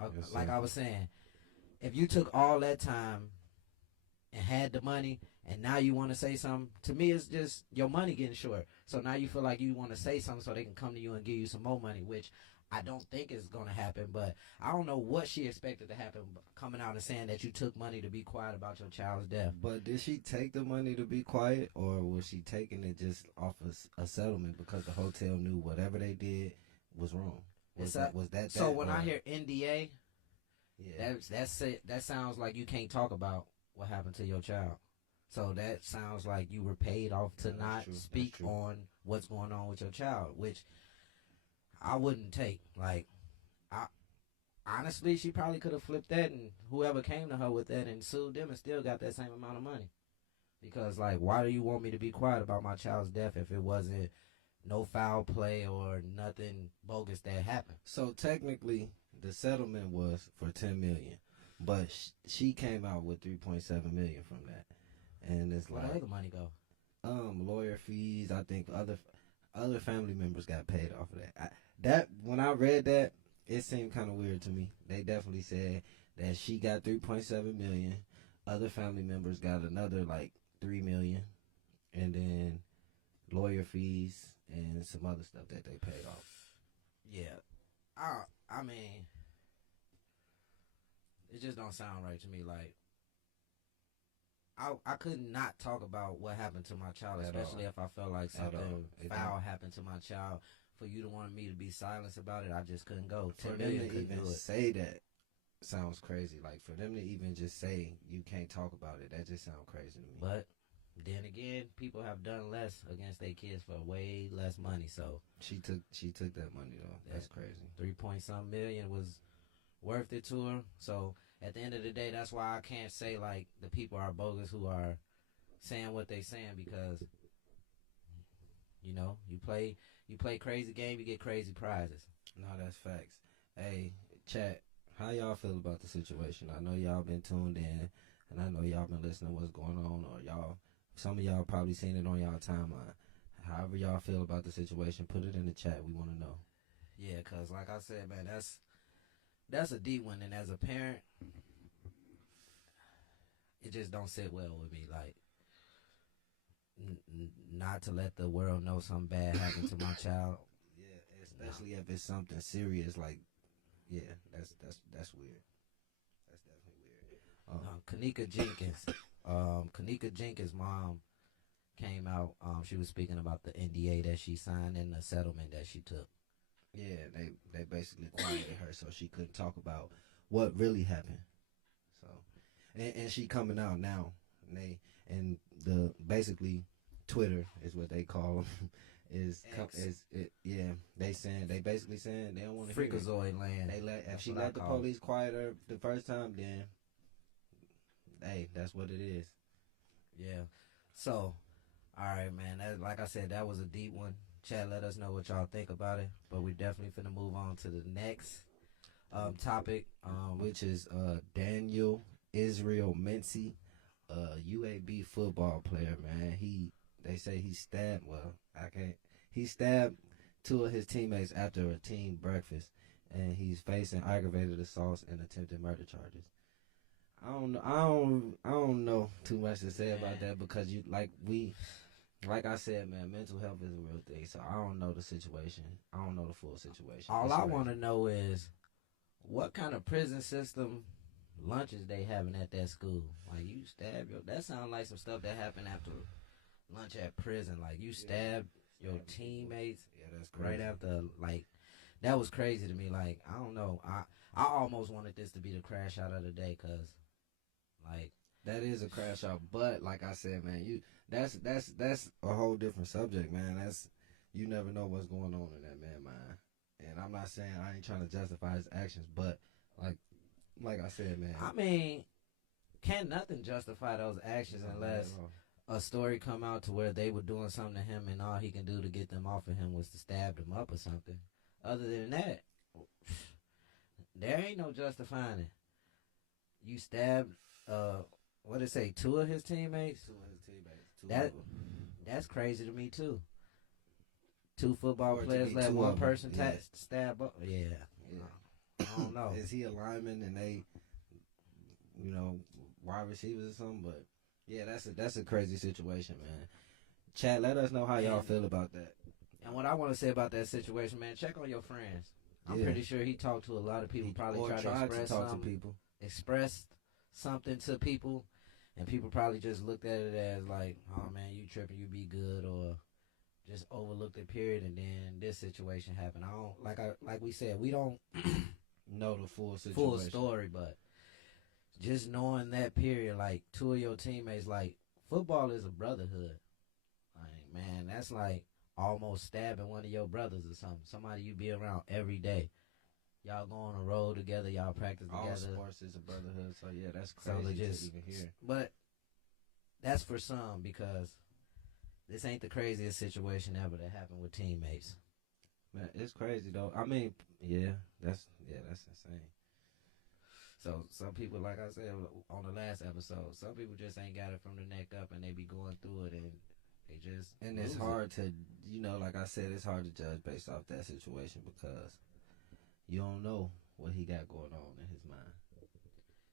Now, Yes, like sir. I was saying, if you took all that time and had the money, and now you want to say something, to me, it's just your money getting short. So now you feel like you want to say something so they can come to you and give you some more money, which I don't think is going to happen. But I don't know what she expected to happen coming out and saying that you took money to be quiet about your child's death. But did she take the money to be quiet, or was she taking it just off a settlement because the hotel knew whatever they did was wrong? So when I or- hear NDA, yeah. that's it. That sounds like you can't talk about what happened to your child. So that sounds like you were paid off to Yeah, that's not true. speak That's true. on what's going on with your child, which I wouldn't take. Like, I honestly, she probably could have flipped that, and whoever came to her with that and sued them and still got that same amount of money. Because, like, why do you want me to be quiet about my child's death if it wasn't no foul play or nothing bogus that happened? So technically, the settlement was for 10 million, but she came out with 3.7 million from that, and it's Where the like other money go? lawyer fees. I think other family members got paid off of that. That when I read that, it seemed kind of weird to me. They definitely said that she got 3.7 million. Other family members got another like 3 million, and then lawyer fees and some other stuff that they paid off. Yeah, I mean, it just don't sound right to me. Like, I could not talk about what happened to my child, At especially all. if I felt like At all. something It foul don't. happened to my child. For you to want me to be silenced about it, I just couldn't go. For 10 them million to couldn't even do it. say that sounds crazy. Like for them to even just say you can't talk about it, that just sounds crazy to me. But then again, people have done less against their kids for way less money. So She took that money though. That's crazy. 3 point some million was worth it to her. So at the end of the day, that's why I can't say like the people are bogus who are saying what they saying, because you play crazy game, you get crazy prizes. No, that's facts. Hey, chat, how y'all feel about the situation? I know y'all been tuned in, and I know y'all been listening to what's going on, or some of y'all probably seen it on y'all timeline. However y'all feel about the situation, put it in the chat. We want to know. Yeah, cause like I said, man, that's a deep one, and as a parent, it just don't sit well with me. Like, not to let the world know something bad happened to my child. Yeah, especially if it's something serious. Like, yeah, that's weird. That's definitely weird. Kanika Jenkins' mom came out. She was speaking about the NDA that she signed and the settlement that she took. Yeah, they basically quieted her so she couldn't talk about what really happened. So, and she coming out now, and the basically Twitter is what they call them. They basically saying they don't want to hear it. Freakazoid land. If she let the police quiet her the first time, then hey, that's what it is. Yeah. So, all right, man. Like I said, that was a deep one. Chat, let us know what y'all think about it. But we definitely finna move on to the next topic, which is Daniel Israel Mincy, UAB football player. Man, they say he stabbed. Well, I can't. He stabbed two of his teammates after a team breakfast, and he's facing aggravated assault and attempted murder charges. I don't know too much to say about that because like I said, man, mental health is a real thing. So I don't know the situation. I don't know the full situation. All I want to know is what kind of prison system lunches they having at that school. Like, you stab that sounds like some stuff that happened after lunch at prison. Like, you stabbed your teammates. Yeah, that's crazy. Right after, like, that was crazy to me. Like, I don't know. I almost wanted this to be the crash out of the day, cause like, that is a crash out. But like I said, man, that's a whole different subject, man. You never know what's going on in that man's mind. And I'm not saying I ain't trying to justify his actions, but like I said, man. I mean, can't nothing justify those actions unless a story come out to where they were doing something to him and all he can do to get them off of him was to stab them up or something. Other than that, there ain't no justifying it. You stabbed, what did it say, two of his teammates? That's crazy to me too. Two football players let one person stab up. Yeah. I I don't know. Is he a lineman and they, wide receivers or something? But yeah, that's a crazy situation, man. Chat, let us know how y'all feel about that. And what I want to say about that situation, man, check on your friends. I'm Yeah. pretty sure he talked to a lot of people. Probably tried to talk to people. Expressed something to people, and people probably just looked at it as like, "Oh man, you tripping, you be good," or just overlooked the period. And then this situation happened. I don't like we said, we don't know the full situation, full story, but just knowing that period, like two of your teammates, like football is a brotherhood. Like man, that's like almost stabbing one of your brothers or something. Somebody you be around every day. Y'all go on a road together. Y'all practice together. All sports is a brotherhood. So yeah, that's crazy to even hear. But that's for some, because this ain't the craziest situation ever that happened with teammates. Man, it's crazy though. I mean, that's insane. So some people, like I said on the last episode, some people just ain't got it from the neck up, and they be going through it, and they just it's hard to, like I said, it's hard to judge based off that situation because you don't know what he got going on in his mind.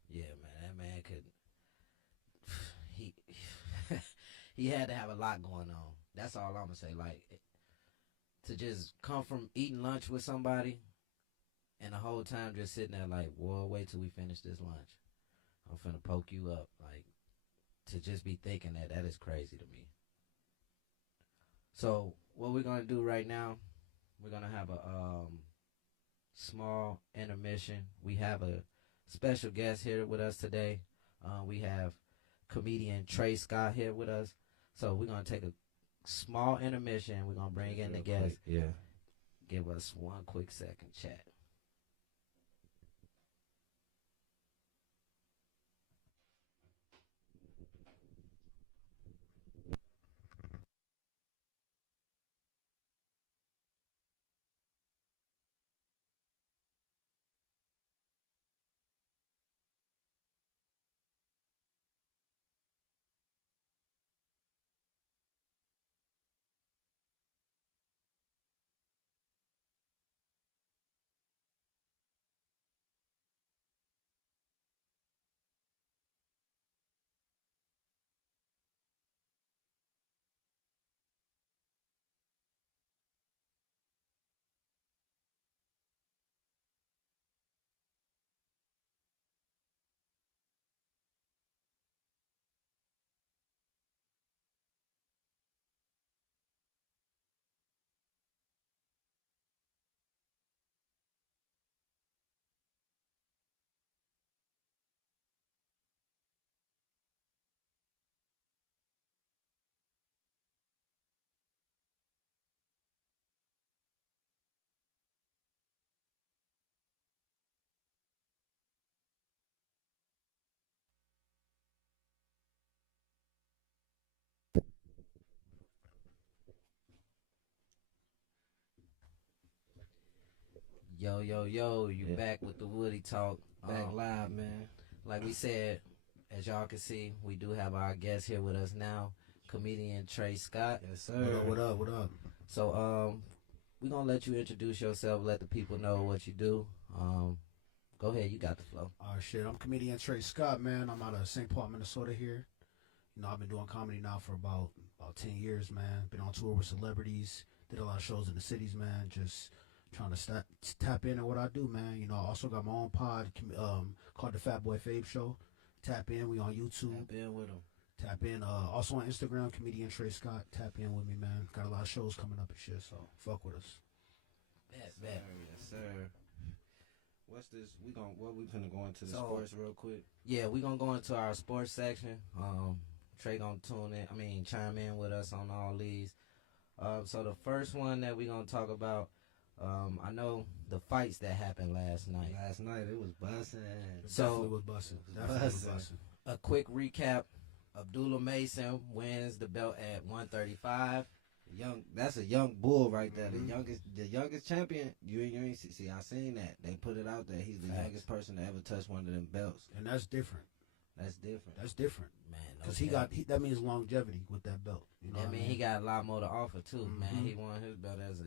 Yeah, man, that man could. He had to have a lot going on. That's all I'm gonna say. Like, to just come from eating lunch with somebody, and the whole time just sitting there like, "Whoa, wait till we finish this lunch. I'm finna poke you up." Like, to just be thinking that is crazy to me. So what we're gonna do right now, we're gonna have a small intermission. We have a special guest here with us today. We have comedian Trey Scott here with us. So we're gonna take a small intermission. We're gonna bring in the guest. Yeah. Give us one quick second, chat. Yo, you back with the Woody Talk. Back live, man. Like we said, as y'all can see, we do have our guest here with us now, comedian Trey Scott. Yes, sir. What up? So, we're gonna let you introduce yourself, let the people know what you do. Go ahead, you got the flow. Shit, I'm comedian Trey Scott, man. I'm out of St. Paul, Minnesota here. I've been doing comedy now for about 10 years, man. Been on tour with celebrities, did a lot of shows in the cities, man. Just trying to tap into what I do, man. I also got my own pod called the Fat Boy Fabe Show. Tap in, we on YouTube. Tap in with him. Tap in, also on Instagram, comedian Trey Scott. Tap in with me, man. Got a lot of shows coming up and shit, so fuck with us. Bet. Yes, sir. What we gonna go into the sports real quick? Yeah, we gonna go into our sports section. Trey gonna chime in with us on all these. So the first one that we gonna talk about, I know the fights that happened last night. Last night it was busting. Definitely was busting. A quick recap: Abdullah Mason wins the belt at 135. That's a young bull right there. Mm-hmm. The youngest champion. You ain't see. I seen that they put it out there. He's the youngest person to ever touch one of them belts, and that's different. That's different, man. Because that means longevity with that belt. I mean, he got a lot more to offer too, mm-hmm. man. He won his belt as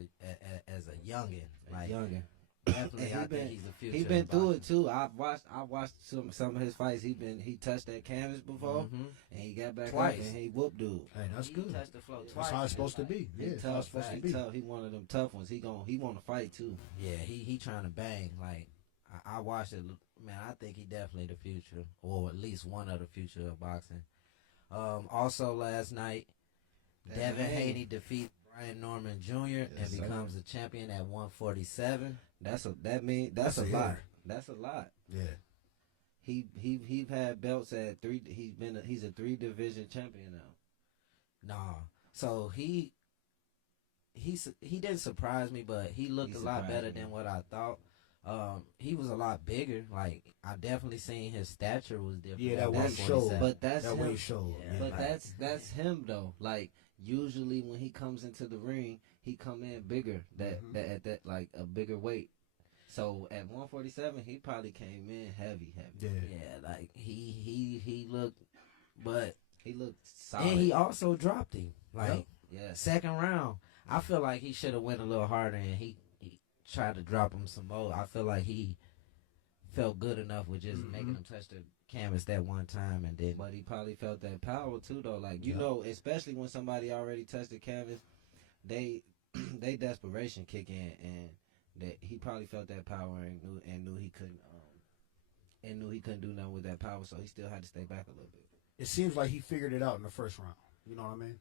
a youngin, youngin. Definitely, he I been think he's the future. he been of through it boxing. too. I watched some of his fights. He touched that canvas before, Mhm. and he got back Twice. up and he whooped dude. Hey, that's He good. touched the floor That's twice. how it's supposed to Like, be. He Yeah, that's how tough, it's supposed to he be. tough. He one of them tough ones. He want to fight too. Yeah, he trying to bang. Like I watched it. Man, I think he definitely the future, or at least one of the future of boxing. Also last night, Devin Haney defeat Brian Norman Jr. and sir. becomes the champion at 147. That's a That's a lot. hitter. That's a lot. Yeah. He had belts at 3. He's a 3 division champion now. Nah, so he didn't surprise me, but he looked He a lot surprised better me. than what I thought. He was a lot bigger. Like I definitely seen his stature was different. Yeah, that at weight showed. 147. But that's That him. weight showed. Yeah, Yeah. But like- that's him though. Like usually when he comes into the ring, he come in bigger. Mhm. That at that like a bigger weight. So at 147, he probably came in heavy. Yeah. Yeah, like he looked, but He looked solid. and he also dropped him. Like yes. second round, I feel like he should have went a little harder, and he tried to drop him some more. I feel like he felt good enough with just Mhm. making him touch the canvas that one time, and then But he probably felt that power too, though. Like you Yeah. know, especially when somebody already touched the canvas, they they desperation kick in, and that he probably felt that power and knew he couldn't do nothing with that power, so he still had to stay back a little bit. It seems like he figured it out in the first round. You know what I mean?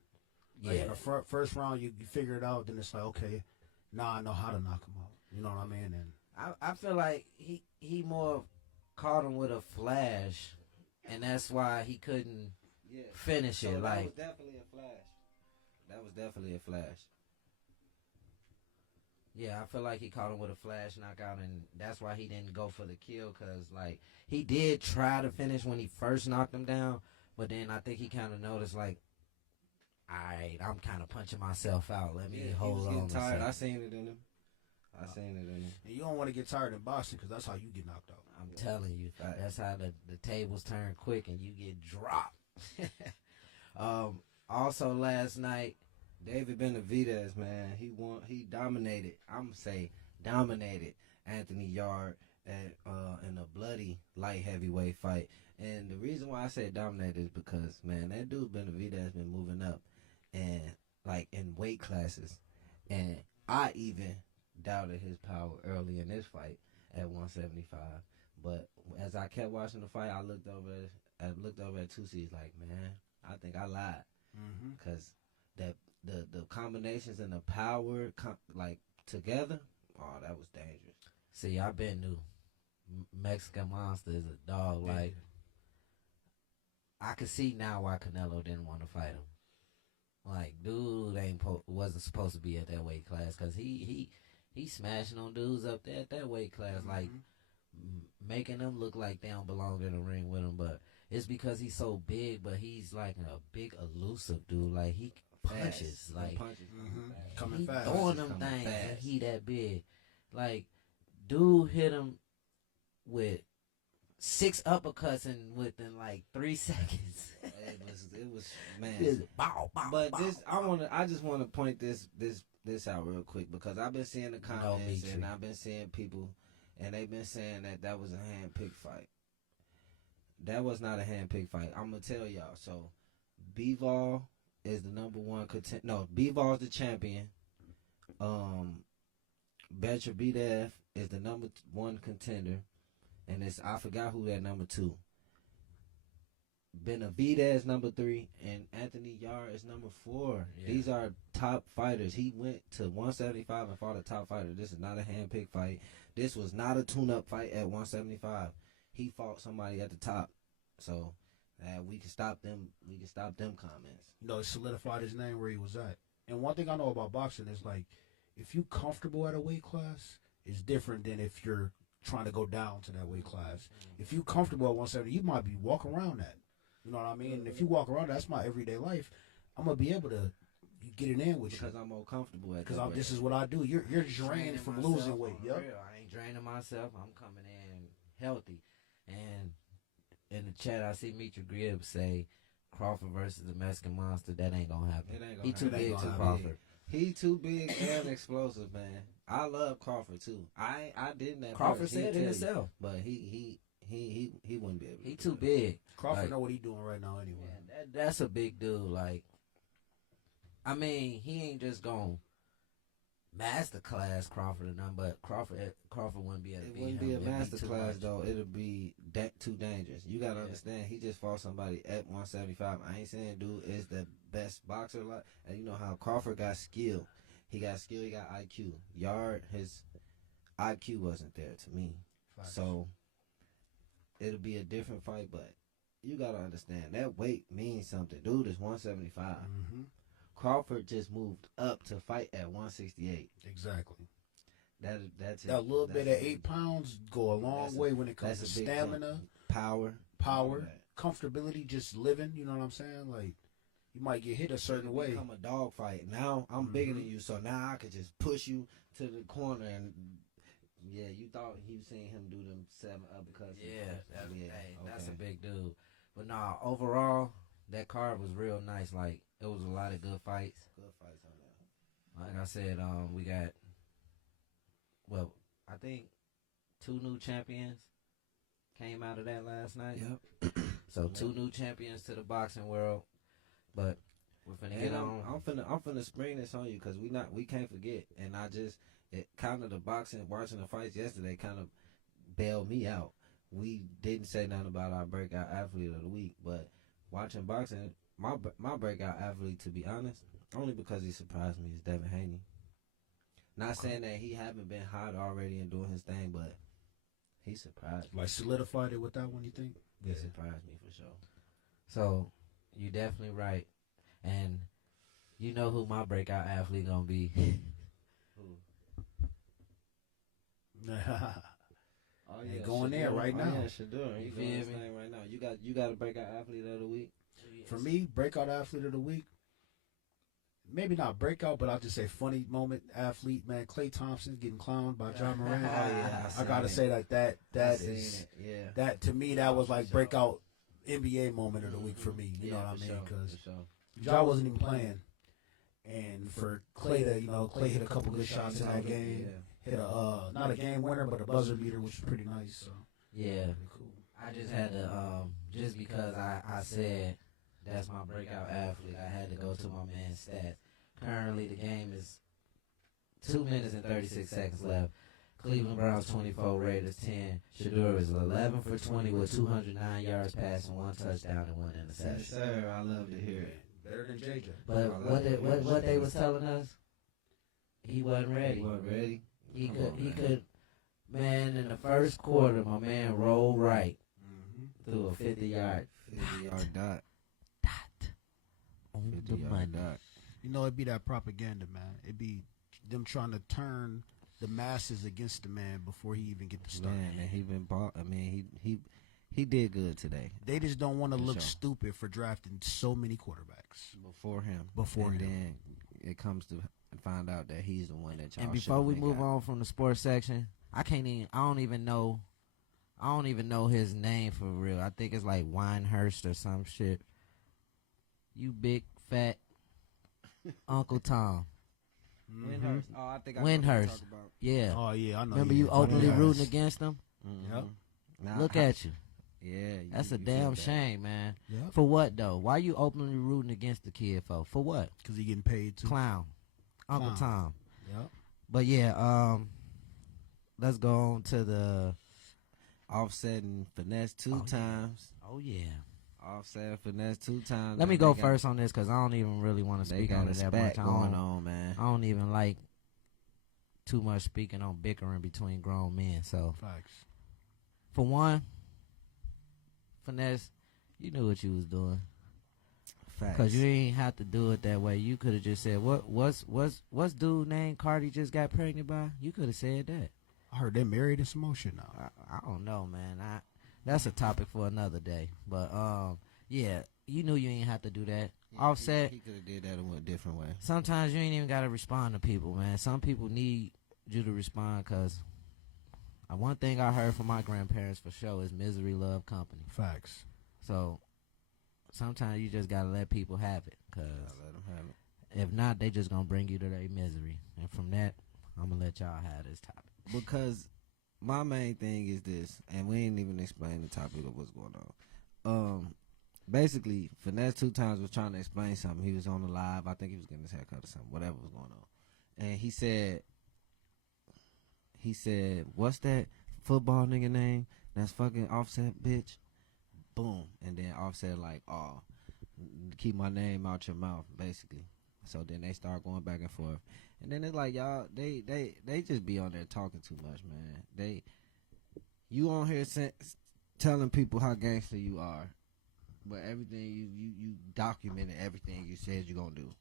Like yeah, in the first round, you figure it out. Then it's like, okay, now I know how to knock him out. You know what I mean? And I feel like he more caught him with a flash, and that's why he couldn't Yeah, finish so it. that Like was definitely a flash. That was definitely a flash. yeah, I feel like he caught him with a flash knockout, and that's why he didn't go for the kill. Cause like he did try to finish when he first knocked him down, but then I think he kind of noticed like, all right, I'm kind of punching myself out. Let me Yeah, he hold was on. getting a tired. second. I seen it in him. and you don't want to get tired in boxing because that's how you get knocked out. I'm telling you, Facts. that's how the tables turn quick and you get dropped. Also last night, David Benavidez, man, he dominated. Dominated Anthony Yard in a bloody light heavyweight fight. And the reason why I said dominated is because, man, that dude Benavidez been moving up and like in weight classes. And I even doubted his power early in this fight at 175. But as I kept watching the fight, I looked over at Tusi's like, man, I think I lied. Mm-hmm. Because that the combinations and the power like together, oh, that was dangerous. see, I been knew Mexican Monster is a dog. Yeah. Like I could see now why Canelo didn't want to fight him. Like dude wasn't supposed to be at that weight class because he smashing on dudes up there at that weight class, like making them look like they don't belong in the ring with him. But it's because he's so big, but he's like a big elusive dude. Like he punches, Fast. like punches. Coming he fast. throwing them Coming things, and fast. he that big. Like dude hit him with 6 uppercuts within like 3 seconds. It was man. Just bow, bow, But bow, I just want to point this out real quick because I've been seeing the comments and I've been seeing people and they've been saying that was a hand-picked fight. That was not a hand-picked fight. I'm gonna tell y'all. So, Bivol is the number one contender. No, Bivol's the champion. Bagg2Bagg is the number one contender, and I forgot who that number 2. Benavidez number 3 and Anthony Yard is number 4. Yeah. These are top fighters. He went to 175 and fought a top fighter. This is not a hand-picked fight. This was not a tune-up fight at 175. He fought somebody at the top. So we can stop them. We can stop them comments. You know, it solidified his name where he was at. And one thing I know about boxing is like, if you comfortable at a weight class, it's different than if you're trying to go down to that weight class. If you comfortable at 170, you might be walking around that. You know what I mean? And if you walk around, that's my everyday life. I'm gonna be able to get it in with Because you I'm more comfortable at because that weight. this is what I do. You're drained Draining from myself losing weight. on Yep. real. I ain't draining myself. I'm coming in healthy. And in the chat, I see Mitra Gribb say Crawford versus the Mexican Monster. That ain't gonna happen. It ain't gonna He too happen. big It ain't to gonna Crawford. He too big and explosive, man. I love Crawford too. I didn't at Crawford first. He said it tell you, himself. but he wouldn't be able to He do too that. big. Crawford Like, know what he doing right now anyway. Man, that's a big dude. Like, I mean, he ain't just gonna masterclass Crawford or nothing, but Crawford wouldn't be able to It beat wouldn't him. be a It'd master too class much. though. It'll be too dangerous. You gotta Yeah. understand. He just fought somebody at 175. I ain't saying dude is the best boxer. Like, and you know how Crawford got skill. He got skill. He got IQ. Yard, his IQ wasn't there to me. Facts. So it'll be a different fight, but you gotta understand that weight means something. Dude is 175. Mm-hmm. Crawford just moved up to fight at 168. Exactly. That's That little bit of a- 8 pounds go a long way when it comes to that's a big stamina, jump. Power, power, all that. comfortability, just living. You know what I'm saying? Like, you might get hit a certain It'll way. become a dog fight. Now I'm bigger than you, so now I could just push you to the corner and. Yeah, you thought he was seeing him do them 7 uppercuts. That's a big dude. But nah, overall, that card was real nice. Like, it was a lot of good fights. Good fights on that. Like I said, we got, well, I think 2 new champions came out of that last night. Yep. So 2 new champions to the boxing world. But we're finna And get on. I'm finna spring this on you because we can't forget. And it kind of the boxing, watching the fights yesterday kind of bailed me out. We didn't say nothing about our breakout athlete of the week, but watching boxing, my breakout athlete, to be honest, only because he surprised me, is Devin Haney. Not saying that he haven't been hot already and doing his thing, but he surprised me. Like, solidified it with that one, you think? He surprised me for sure. So, you definitely right. And you know who my breakout athlete gonna be. Oh Ain't going there right now. Yeah, Shador. You He feel doing his me? thing right now. You got a breakout athlete of the week. For me, breakout athlete of the week, maybe not breakout, but I'll just say funny moment athlete, man. Klay Thompson getting clowned by John Moran. I gotta say that is that to me that was like breakout NBA moment of the week for me. You know what I mean? Because Ja wasn't even playing, and for Klay to Klay hit a couple good shots in that game. Hit a not a game winner, but a buzzer beater, which was pretty nice. So Yeah. pretty cool. I just had to, just because I said that's my breakout athlete, I had to go to my man's stats. Currently, the game is 2 minutes and 36 seconds left. Cleveland Browns 24, Raiders 10. Shador is 11 for 20 with 209 yards passing, 1 touchdown and 1 Yes, interception. sir. I love to hear it. Better than JJ. But what they was telling us, he wasn't ready. He wasn't ready. He Come could on, he man. could. Man, in the first quarter, my man rolled right through a 50-yard 50-yard dot. on the 50-yard money. dot. You know, it'd be that propaganda, man. It'd be them trying to turn the masses against the man before he even get to start. Man, and he been bought. I mean, he did good today. They just don't want to For look sure. stupid for drafting so many quarterbacks. Before him. Before and him. then it comes to find out that he's the one that y'all And before we move on from the sports section, I don't even know his name for real. I think it's like Winehurst or some shit. You big fat Uncle Tom. Windhurst. Oh, I think I Windhurst. know what you're talking about. Yeah. Oh yeah, I know. Remember he you is. openly Funny rooting guys. against him? Yep. Now, Look at you. Yeah. That's a you feel damn bad. shame, man. Yep. For what though? Why you openly rooting against the kid for? For what? Because he getting paid too. Clown. Uncle Clown. Tom. Yep. But yeah, let's go on to the Offset and finesse two times. Oh yeah. Offset and finesse 2 times. Let me and go they got- first on this because I don't even really want to They speak got on a it that spat much. I going don't, on, man. I don't even like too much speaking on bickering between grown men. So Facts. for one, finesse, you knew what you was doing Facts. because you ain't have to do it that way. You could have just said, what's dude named Cardi just got pregnant by? You could have said that. I heard they married in some more shit now. I don't know, man. That's a topic for another day. But yeah, you knew you ain't have to do that. Yeah, Offset. He could have did that in a different way. Sometimes you ain't even gotta respond to people, man. Some people need you to respond because one thing I heard from my grandparents for sure is misery love company. Facts. So sometimes you just gotta let people have it, cause Let him have it. if not, they just gonna bring you to their misery. And from that, I'm gonna let y'all have this topic. Because my main thing is this, and we ain't even explain the topic of what's going on. Basically, Finesse 2 Times was trying to explain something. He was on the live. I think he was getting his haircut or something, whatever was going on. And he said, what's that football nigga name? That's fucking Offset, bitch. Boom. And then Offset like, oh, keep my name out your mouth, basically. So then they start going back and forth. And then it's like, y'all, they just be on there talking too much, man. You on here telling people how gangster you are, but everything you documented everything you said you're gonna do.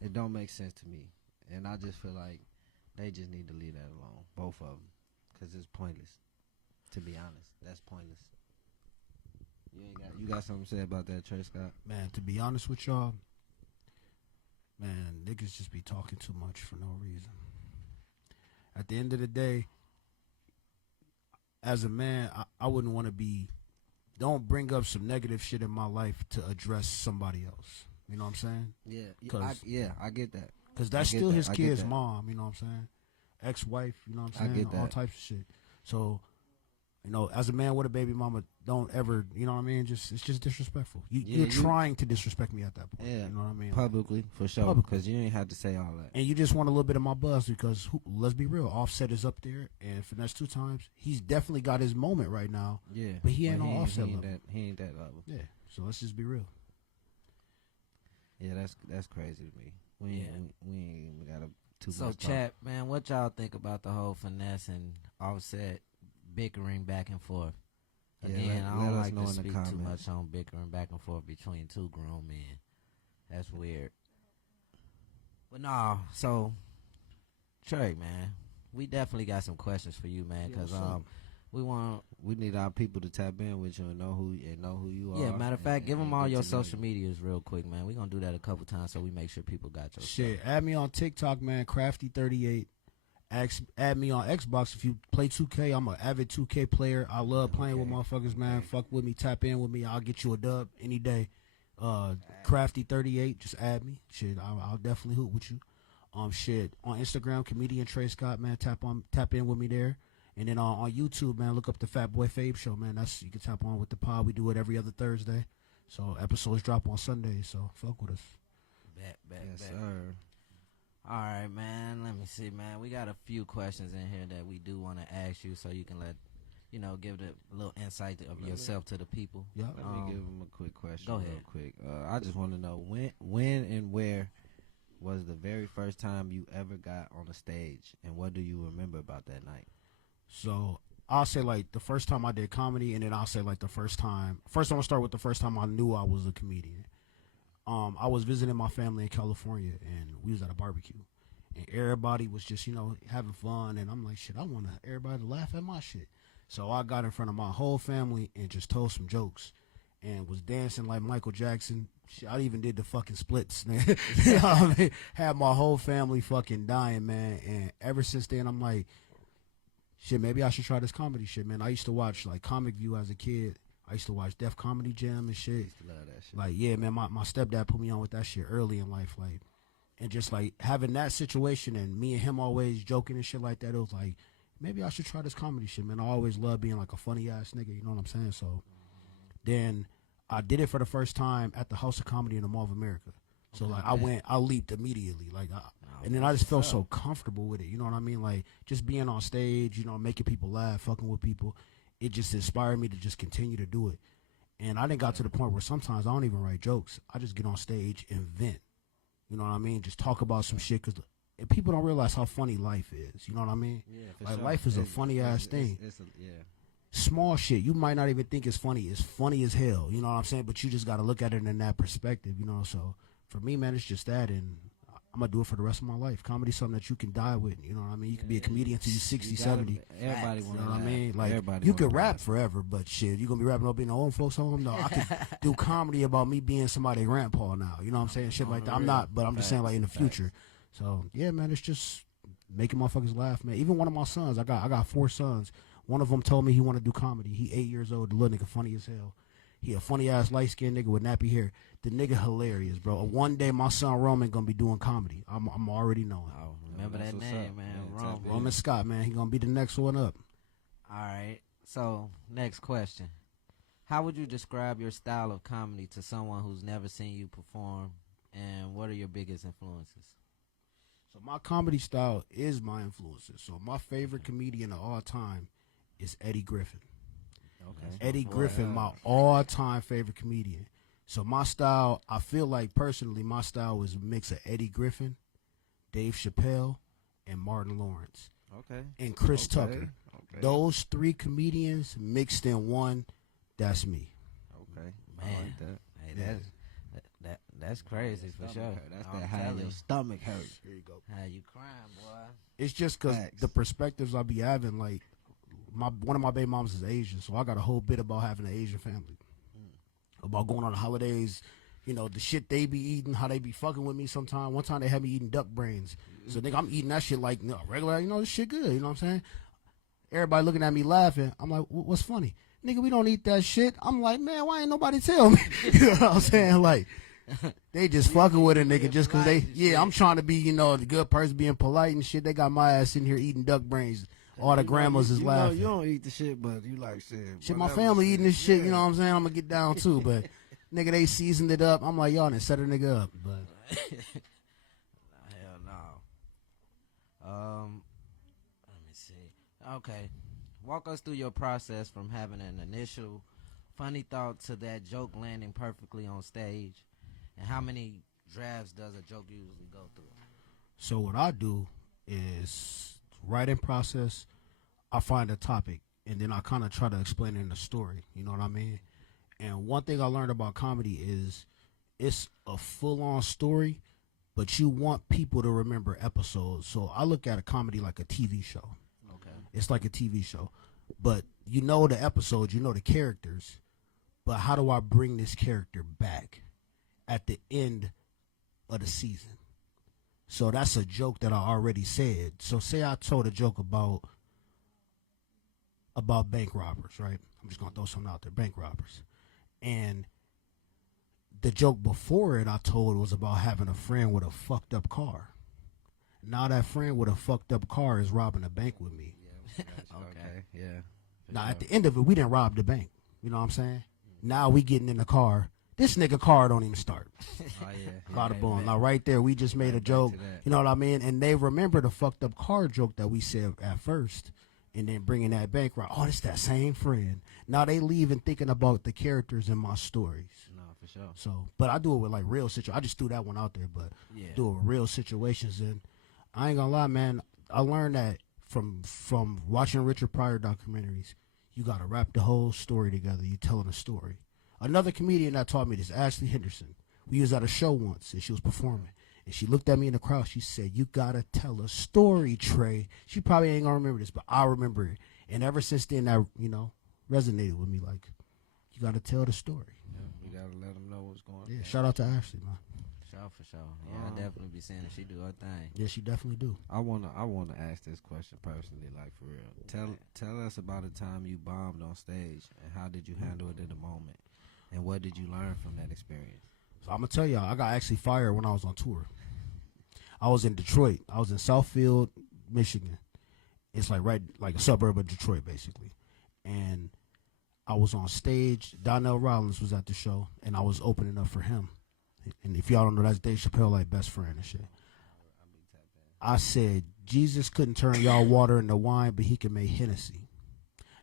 It don't make sense to me, and I just feel like they just need to leave that alone, both of them, because it's pointless. To be honest, that's pointless. You got something to say about that, Trey Scott? Man, to be honest with y'all, man, niggas just be talking too much for no reason. At the end of the day, as a man, I wouldn't want to be. Don't bring up some negative shit in my life to address somebody else. You know what I'm saying? Yeah, I get that. Because that's still his kid's mom. You know what I'm saying? Ex-wife. You know what I'm saying? I get that. All types of shit. So, you know, as a man with a baby mama, don't ever. You know what I mean? It's just disrespectful. You're trying to disrespect me at that point. Yeah, you know what I mean? Publicly, for sure. Because you ain't had to say all that. And you just want a little bit of my buzz because let's be real, Offset is up there, and Finesse 2 Times, he's definitely got his moment right now. Yeah, but he ain't on Offset level. He ain't that level. Yeah, so let's just be real. Yeah, that's crazy to me. We ain't even got too much. So, chat, man, what y'all think about the whole Finesse and Offset bickering back and forth? Again, I don't like to speak too much on bickering back and forth between two grown men. That's weird. But no, so Trey, man, we definitely got some questions for you, man, because we need our people to tap in with you and know who you are. Yeah, matter of fact, give them all your social medias real quick, man. We're gonna do that a couple times so we make sure people got your shit. stuff. Add me on TikTok, man, Crafty38. Add me on Xbox if you play 2K. I'm an avid 2K player. I love playing with motherfuckers, man. Okay. Fuck with me, tap in with me. I'll get you a dub any day. Crafty38, just add me. Shit, I'll definitely hoot with you. Shit, on Instagram, comedian Trey Scott, man. Tap in with me there. And then on YouTube, man, look up the Fat Boy Fabe Show, man. You can tap on with the pod. We do it every other Thursday. So episodes drop on Sundays. So fuck with us. Yes, sir. All right, man. Let me see, man. We got a few questions in here that we do want to ask you, so you can give the little insight of yourself to the people. Yeah. Let me give them a quick question. Go ahead. Real quick. I just want to know when and where was the very first time you ever got on a stage, and what do you remember about that night? So I'll say like the first time I did comedy, and then I'll say like the first time. First, I'm gonna start with the first time I knew I was a comedian. I was visiting my family in California, and we was at a barbecue, and everybody was just having fun, and I'm like, shit, I want everybody to laugh at my shit. So I got in front of my whole family and just told some jokes, and was dancing like Michael Jackson. Shit, I even did the fucking splits, man. You know what I mean? Had my whole family fucking dying, man. And ever since then, I'm like, shit, maybe I should try this comedy shit, man. I used to watch like Comic View as a kid. I used to watch Def Comedy Jam and shit. I used to love that shit. Like, yeah, man, my stepdad put me on with that shit early in life, like, and just like having that situation and me and him always joking and shit like that. It was like, maybe I should try this comedy shit, man. I always love being like a funny ass nigga, you know what I'm saying? So then I did it for the first time at the House of Comedy in the Mall of America. So like I leaped immediately, like, and then I just felt so comfortable with it, you know what I mean? Like just being on stage, making people laugh, fucking with people. It just inspired me to just continue to do it. And I didn't got to the point where sometimes I don't even write jokes. I just get on stage and vent. You know what I mean? Just talk about some shit, because people don't realize how funny life is. You know what I mean? Yeah, like, sure. Life is a funny-ass thing. Small shit, you might not even think it's funny. It's funny as hell, you know what I'm saying? But you just got to look at it in that perspective, So for me, man, it's just that, and I'm going to do it for the rest of my life. Comedy's something that you can die with, you know what I mean? You can be a comedian until you're 60, 70. Everybody you know what I mean? Like, you can rap forever, but shit, you going to be rapping up in the old folks' home? No, I can do comedy about me being somebody's grandpa now, you know what I'm saying? Shit like that. I'm not, but I'm just saying, like, in the future. So, yeah, man, it's just making motherfuckers laugh, man. Even one of my sons, I got 4 sons. One of them told me he wanted to do comedy. He 8 years old, the little nigga funny as hell. He a funny ass light skinned nigga with nappy hair. The nigga hilarious, bro. One day my son Roman gonna be doing comedy. I'm already knowing. Oh, remember That's that what's name, up, man. Roman Scott, man. He gonna be the next one up. All right. So, next question. How would you describe your style of comedy to someone who's never seen you perform, and what are your biggest influences? So my comedy style is my influences. So my favorite comedian of all time is Eddie Griffin. Okay. Eddie Griffin, my all-time favorite comedian. So my style, I feel like personally, my style is a mix of Eddie Griffin, Dave Chappelle, and Martin Lawrence, Okay. and Chris Okay. Tucker. Okay. Those three comedians mixed in one, that's me. Okay. Man. I like that. Hey, Yeah. that's crazy for sure. That's I'm that how telling your you. stomach hurts. Here you go. How you crying, boy? It's just because Facts. the perspectives I be having, like, one of my baby moms is Asian, so I got a whole bit about having an Asian family. About going on the holidays, you know, the shit they be eating, how they be fucking with me sometimes. One time they had me eating duck brains. So nigga, I'm eating that shit like regular, you know, this shit good, you know what I'm saying? Everybody looking at me laughing. I'm like, what's funny? Nigga, we don't eat that shit. I'm like, man, why ain't nobody tell me? You know what I'm saying? Like, they just fucking with a nigga just because they, I'm trying to be, you know, the good person being polite and shit. They got my ass in here eating duck brains. All the grandmas is laughing. You don't eat the shit, but you like shit. Shit, my whatever family eating this shit, yeah. you know what I'm saying? I'm gonna get down too, but nigga, they seasoned it up. I'm like, y'all done set a nigga up, but Hell no. Let me see. Okay, walk us through your process from having an initial funny thought to that joke landing perfectly on stage, and how many drafts does a joke usually go through? so what I do is writing process. I find a topic and then I kind of try to explain it in a story. You know what I mean? And one thing I learned about comedy is it's a full-on story, but you want people to remember episodes. So I look at a comedy like a TV show. Okay. It's like a TV show, but you know the episodes, you know the characters, but how do I bring this character back at the end of the season? So that's a joke that I already said. So say I told a joke about bank robbers, right? I'm just gonna throw something out there, bank robbers. And the joke before it I told was about having a friend with a fucked up car. Now that friend with a fucked up car is robbing a bank with me. Okay. Yeah. Now at the end of it, we didn't rob the bank. You know what I'm saying? Now we getting in the car. This nigga car don't even start. Oh yeah. Got a boom. Now right there, we just made a joke. You know what I mean? And they remember the fucked up car joke that we said at first, and then bringing that bank right. Oh, it's that same friend. Now they leaving thinking about the characters in my stories. No, for sure. So, but I do it with like real situations. I just threw that one out there, but do it with real situations. And I ain't gonna lie, man. I learned that from watching Richard Pryor documentaries. You gotta wrap the whole story together. You telling a story. Another comedian that taught me this, Ashley Henderson. We was at a show once, and she was performing. And she looked at me in the crowd. She said, "You gotta tell a story, Trey." She probably ain't gonna remember this, but I remember it. And ever since then, that resonated with me. Like, you gotta tell the story. Yeah, you gotta let them know what's going on. Yeah, shout out to Ashley, man. For sure. Yeah, I definitely be saying that she do her thing. Yeah, she definitely do. I wanna ask this question personally, like for real. Tell us about a time you bombed on stage and how did you handle it in the moment, and what did you learn from that experience? So I'm gonna tell y'all, I got actually fired when I was on tour. I was in Detroit. I was in Southfield, Michigan. It's like a suburb of Detroit, basically. And I was on stage. Donnell Rollins was at the show, and I was opening up for him. And if y'all don't know, that's Dave Chappelle, like best friend and shit. I said, Jesus couldn't turn y'all water into wine, but he can make Hennessy.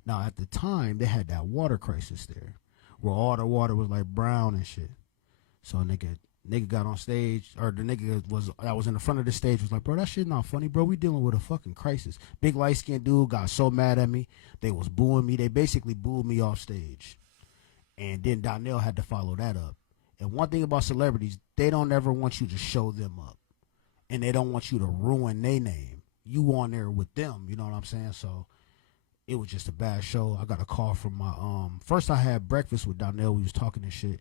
Now, at the time, they had that water crisis there, where all the water was like brown and shit. So nigga got on stage, or the nigga that was in the front of the stage was like, bro, that shit not funny, bro. We dealing with a fucking crisis. Big light-skinned dude got so mad at me. They was booing me. They basically booed me off stage. And then Donnell had to follow that up. And one thing about celebrities, they don't ever want you to show them up. And they don't want you to ruin their name. You on there with them, you know what I'm saying? So it was just a bad show. I got a call from my first I had breakfast with Donnell. We was talking and shit.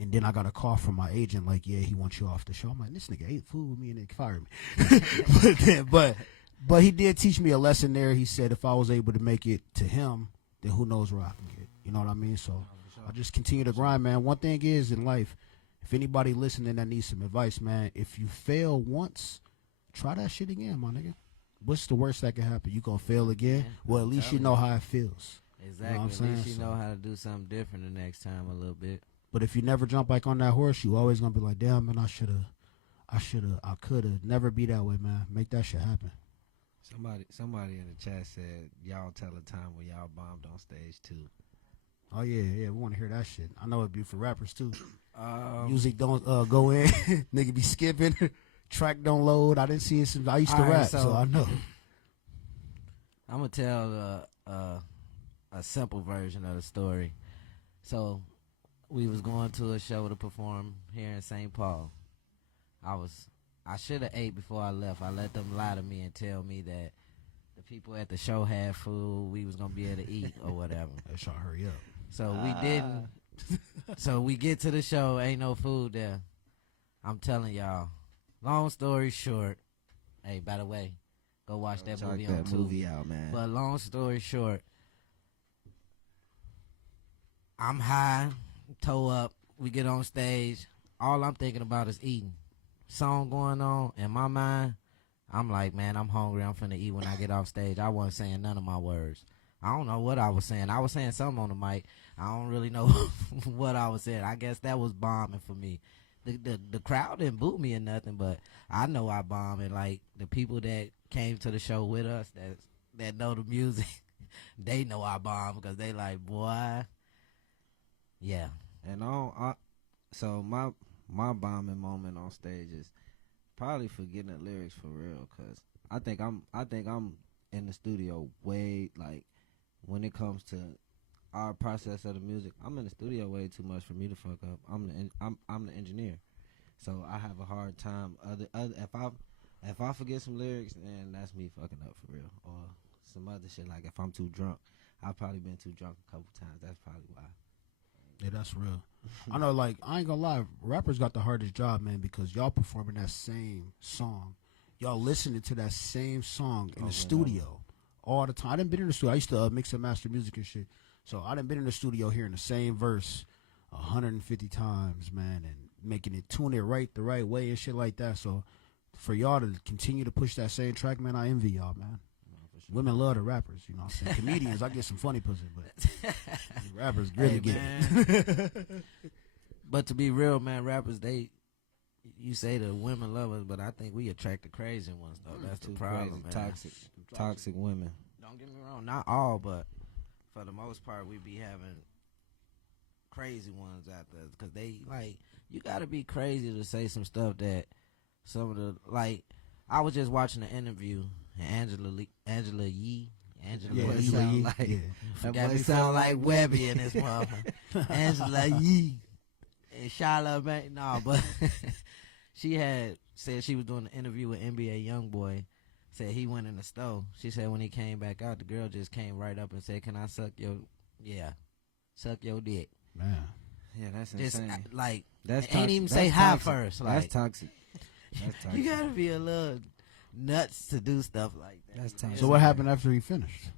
And then I got a call from my agent like, yeah, he wants you off the show. I'm like, this nigga ate food with me and they fired me. but he did teach me a lesson there. He said if I was able to make it to him, then who knows where I can get. You know what I mean? So I just continue to grind, man. One thing is in life, if anybody listening that needs some advice, man, if you fail once, try that shit again, my nigga. What's the worst that can happen? You gonna fail again? Yeah, well, at least you know how it feels. Exactly. You know what I'm At saying? least you So- know how to do something different the next time a little bit. But if you never jump back on that horse, you always gonna be like, damn, man, I coulda. Never be that way, man. Make that shit happen. Somebody in the chat said y'all tell a time when y'all bombed on stage too. Oh yeah, we want to hear that shit. I know it'd be for rappers too. Um, Music don't go in, nigga be skipping, track don't load. I didn't see it since I used to All right, rap, so I know. I'm gonna tell a simple version of the story. So we was going to a show to perform here in St. Paul. I should have ate before I left. I let them lie to me and tell me that the people at the show had food. We was gonna be able to eat or whatever. They should hurry up. So we didn't. So we get to the show, ain't no food there. I'm telling y'all. Long story short, hey, by the way, go watch that Check movie on that Tubi. movie out, man. But long story short, I'm high, toe up. We get on stage. All I'm thinking about is eating. Song going on in my mind. I'm like, man, I'm hungry. I'm finna eat when I get off stage. I wasn't saying none of my words. I don't know what I was saying. I was saying something on the mic. I don't really know what I was saying. I guess that was bombing for me. The crowd didn't boo me or nothing, but I know I bombed. And like the people that came to the show with us that know the music, they know I bombed because they like, boy, yeah. And so my bombing moment on stage is probably forgetting the lyrics for real, cause I think I'm in the studio way, like when it comes to our process of the music, I'm in the studio way too much for me to fuck up. I'm the engineer, so I have a hard time. If I forget some lyrics, then that's me fucking up for real, or some other shit. Like if I'm too drunk, I've probably been too drunk a couple times. That's probably why. Yeah, that's real. I know, like, I ain't gonna lie, rappers got the hardest job, man, because y'all performing that same song. Y'all listening to that same song in the studio all the time. I done been in the studio. I used to mix and master music and shit. So I done been in the studio hearing the same verse 150 times, man, and making it, tune it right the right way and shit like that. So for y'all to continue to push that same track, man, I envy y'all, man. Women love the rappers, you know what I'm saying? Comedians, I get some funny pussy, but rappers really get it. But to be real, man, rappers, you say the women love us, but I think we attract the crazy ones, though. That's the problem, man. Toxic women. Don't get me wrong, not all, but for the most part, we be having crazy ones out there. Because they, like, you got to be crazy to say some stuff that some of the, like, I was just watching an interview, and Angela Yee. That boy sound like Webby in this motherfucker. Angela Yee. And Shyla, man. No, but she had said she was doing an interview with NBA Youngboy. Said he went in the store. She said when he came back out, the girl just came right up and said, "Can I suck your dick?" Man. Yeah, that's Just insane. like, That's ain't even say hi first. Like, that's toxic. That's toxic. you gotta be a little nuts to do stuff like that. That's toxic. So what happened after he finished?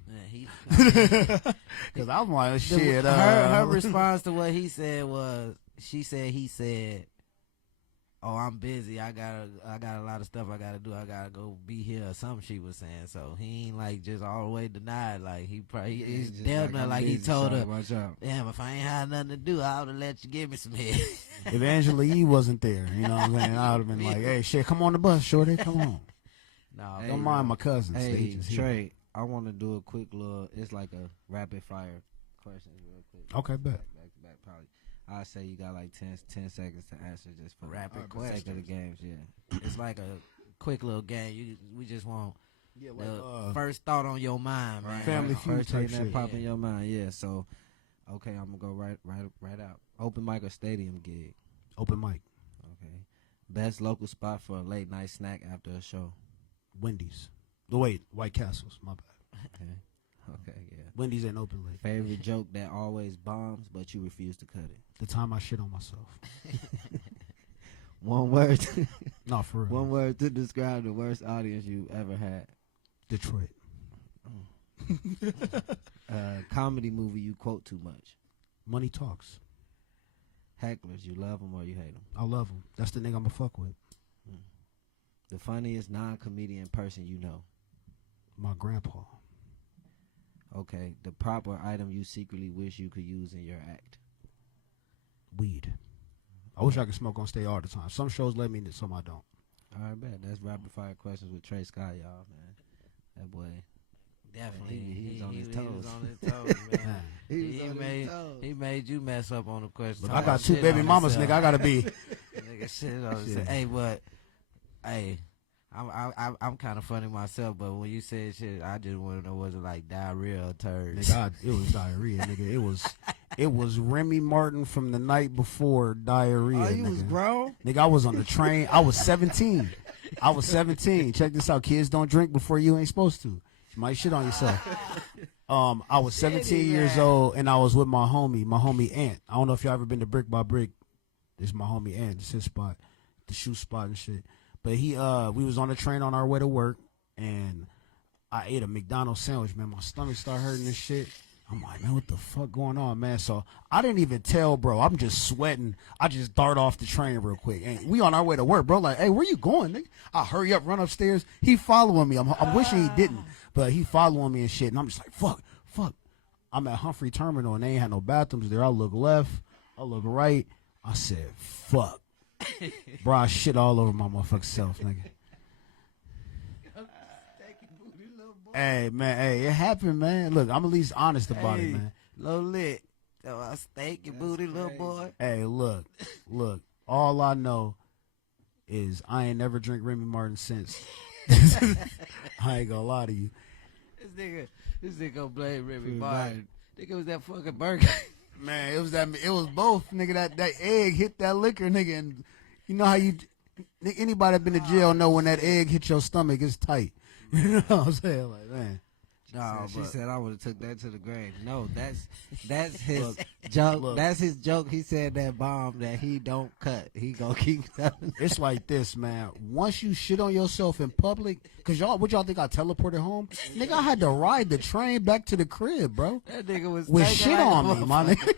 Because I'm like, shit. Her response to what he said was, he said, "Oh, I'm busy. I got a lot of stuff I gotta do. I gotta go be here," or something she was saying. So he ain't like just all the way denied. Like he's damn near like he told her, "Watch out." "Damn, if I ain't had nothing to do, I would've let you give me some head." If Angela Yee wasn't there, you know what I'm saying, I would have been like, "Hey, shit, come on the bus, shorty, come on." No, Hey, don't mind my cousins. Hey, They just here. Trey, I want to do a quick little. It's like a rapid fire questions, real quick. Okay, bet. Back to back, probably. I say you got like 10 seconds to answer just for Rapid the sake of the questions. games. Yeah. it's like a quick little game. We just want Yeah, the first thought on your mind, man. Family Feud First type thing that shit. pop in your mind. Yeah. So, okay, I'm gonna go right out. Open mic or stadium gig. Open mic. Okay. Best local spot for a late night snack after a show. Wendy's. Oh, wait, White Castles. My bad. Okay. Okay. Yeah. Wendy's ain't open late. Favorite joke that always bombs, but you refuse to cut it. The time I shit on myself. One word. No, for real. One word to describe the worst audience you've ever had. Detroit. Comedy movie you quote too much. Money talks. Hecklers, you love them or you hate them? I love him. That's the nigga I'ma fuck with. The funniest non-comedian person you know? My grandpa. Okay, the proper item you secretly wish you could use in your act? Weed. I wish I could smoke on stage all the time. Some shows let me, some I don't. All right, bet. That's rapid fire questions with Trey Scott, y'all, man. That boy. Definitely, He was on his He toes. was on his toes, man. He He made you mess up on the question. Look, I got 2 baby mamas, nigga. I gotta be. Nigga shit on himself. Hey, but hey, I'm kind of funny myself. But when you said shit, I just want to know, was it like diarrhea or turds? Nigga, it was diarrhea, nigga. It was Remy Martin from the night before diarrhea. Oh, you was grown? Nigga, I was on the train. I was 17. Check this out. Kids don't drink before you ain't supposed to. You might shit on yourself. I was 17 years old, and I was with my homie Ant. I don't know if y'all ever been to Brick by Brick. This is my homie Ant. This is his spot, the shoe spot and shit. But we was on the train on our way to work, and I ate a McDonald's sandwich, man. My stomach started hurting and shit. I'm like, man, what the fuck going on, man? So I didn't even tell, bro. I'm just sweating. I just dart off the train real quick. And we on our way to work, bro. Like, hey, where you going, nigga? I hurry up, run upstairs. He following me. I'm wishing he didn't, but he following me and shit. And I'm just like, fuck. I'm at Humphrey Terminal, and they ain't had no bathrooms there. I look left. I look right. I said, fuck. Bro, I shit all over my motherfucking self, nigga. Hey, man, hey, it happened, man. Look, I'm at least honest about it, man. Low lit. So I steak your booty, little boy. Hey, look. All I know is I ain't never drink Remy Martin since. I ain't gonna lie to you. This nigga gonna blame Remy Martin. Nigga was that fucking burger. Man, it was both, nigga. That egg hit that liquor, nigga, and you know how anybody that been to jail know when that egg hit your stomach, it's tight. You know what I'm saying? Like, man. No, she said I would have took that to the grave. No, that's his joke. Look. That's his joke. He said that bomb that he don't cut. He gonna keep telling. It's like this, man. Once you shit on yourself in public, cause what y'all think I teleported home? Nigga, I had to ride the train back to the crib, bro. That nigga was with taking shit like on me, my nigga.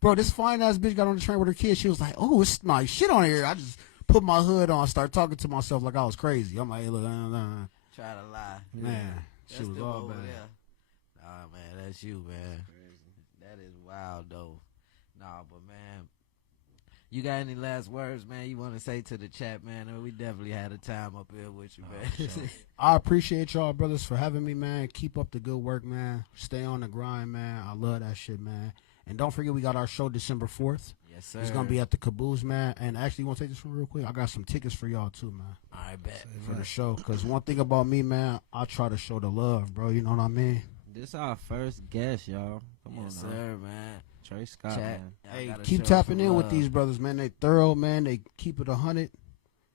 Bro, this fine ass bitch got on the train with her kids. She was like, "Oh, it's my shit on here." I just put my hood on, start talking to myself like I was crazy. I'm like, hey, look, try to lie. man, she was all bad. Nah, man, that's you, man. That is wild, though. Nah, but, man, you got any last words, man, you want to say to the chat, man? We definitely had a time up here with you, man. Sure. I appreciate y'all, brothers, for having me, man. Keep up the good work, man. Stay on the grind, man. I love that shit, man. And don't forget, we got our show December 4th. Yes, sir. It's going to be at the Caboose, man. And actually, you want to take this one real quick? I got some tickets for y'all, too, man. All right, bet. For the show. Because one thing about me, man, I try to show the love, bro. You know what I mean? This our first guest, y'all. Come on, yes, now. sir, man. Trey Scott, Chat. man. Hey, keep tapping in with these brothers, man. They thorough, man. They keep it 100.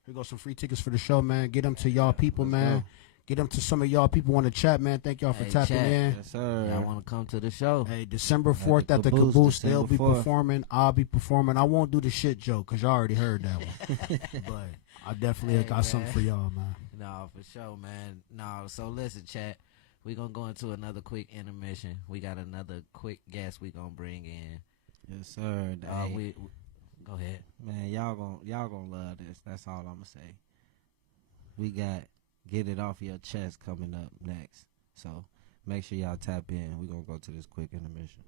Here goes some free tickets for the show, man. Get them to y'all people, man. Get them to some of y'all people on the chat, man. Thank y'all for tapping in. Yes, sir. Y'all want to come to the show? Hey, December 4th at the Caboose. They'll be 4th. performing. I'll be performing. I won't do the shit joke because y'all already heard that one. But I definitely got something for y'all, man. No, for sure, man. No, so listen, chat. We're going to go into another quick intermission. We got another quick guest we going to bring in. Yes, sir. We go ahead. Man, y'all gonna love this. That's all I'm gonna say. We got Get It Off Your Chest coming up next. So make sure y'all tap in. We're gonna go to this quick intermission.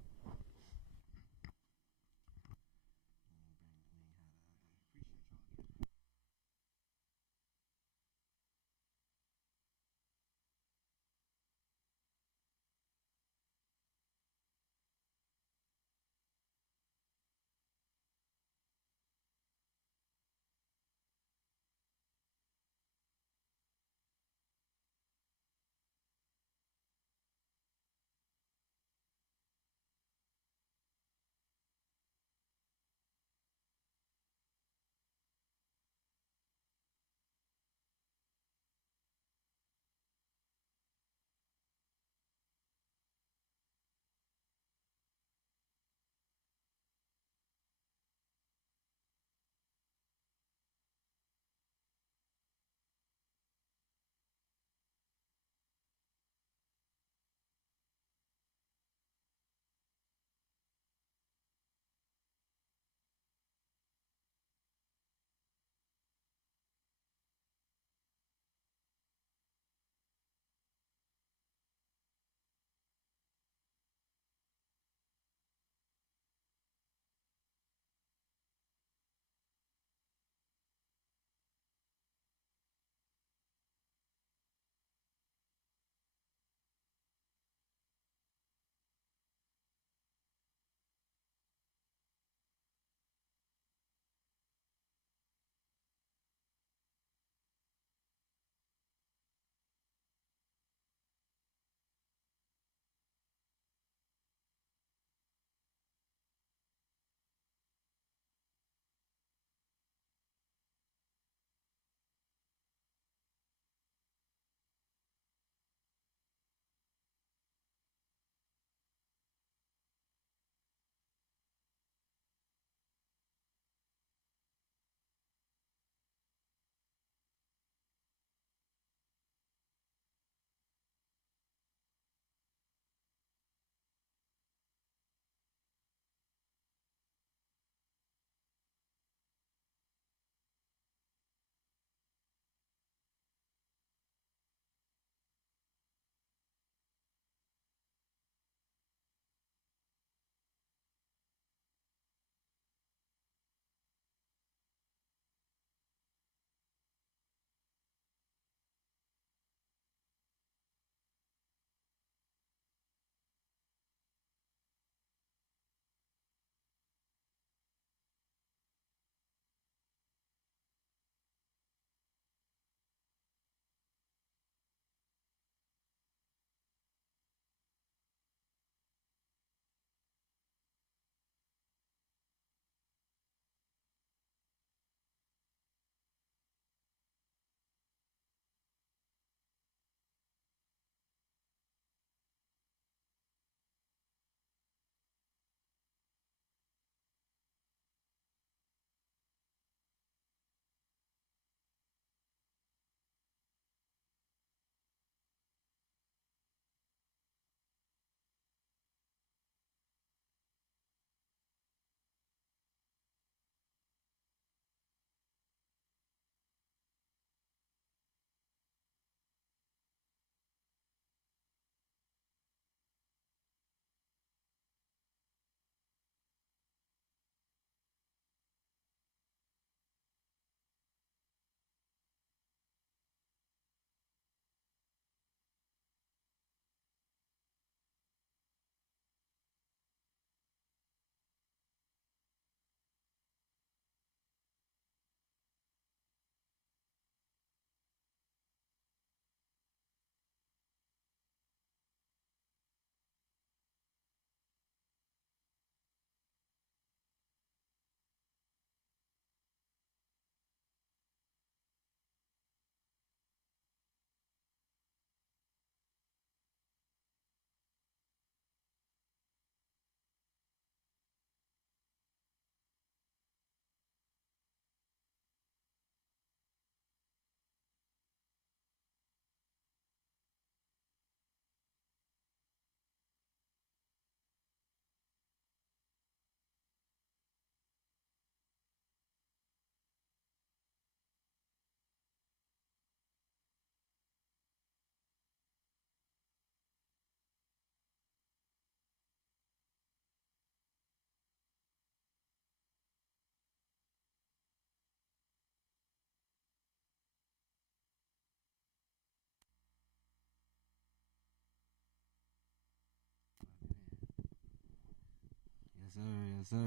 Yes, sir.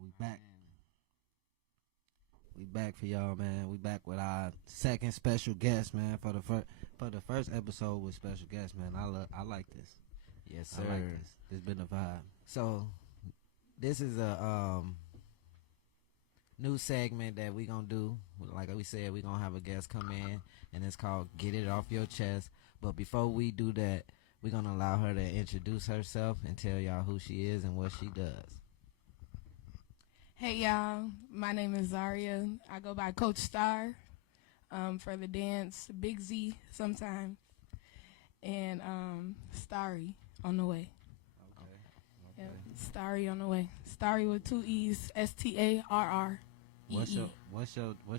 We back. We back for y'all, man. We back with our second special guest, man. For the first episode with special guest, man. I like this. Yes, sir. I like this. It's been a vibe. So this is a new segment that we gonna do. Like we said, we gonna have a guest come in, and it's called "Get It Off Your Chest." But before we do that, we're gonna allow her to introduce herself and tell y'all who she is and what she does. Hey y'all, my name is Zaria. I go by Coach Starr for the dance, Big Z sometimes, and Starry on the way. Okay. Yep, Starry on the way. Starry with 2 E's, Starr. What's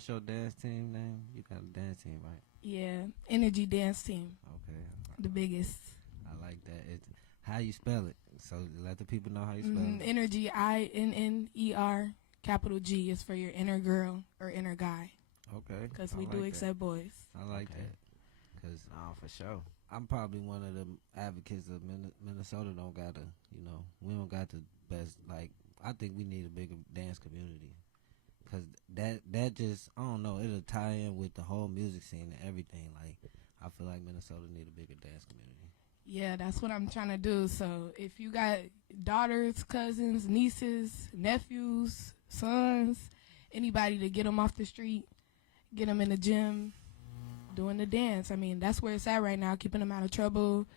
your dance team name? You got a dance team, right? Yeah, Energy Dance Team, Okay. the biggest. I like that. It's how you spell it. So let the people know how you spell it. Energy, INNER, capital G is for your inner girl or inner guy, Okay. because I we like do that. accept boys. I like Okay. that. Cause Oh, for sure. I'm probably one of the advocates of Minnesota. Don't got we don't got the best. Like, I think we need a bigger dance community. Cause that just, I don't know, it'll tie in with the whole music scene and everything. Like, I feel like Minnesota need a bigger dance community. Yeah, that's what I'm trying to do. So if you got daughters, cousins, nieces, nephews, sons, anybody to get them off the street, get them in the gym, doing the dance. I mean, that's where it's at right now, keeping them out of trouble,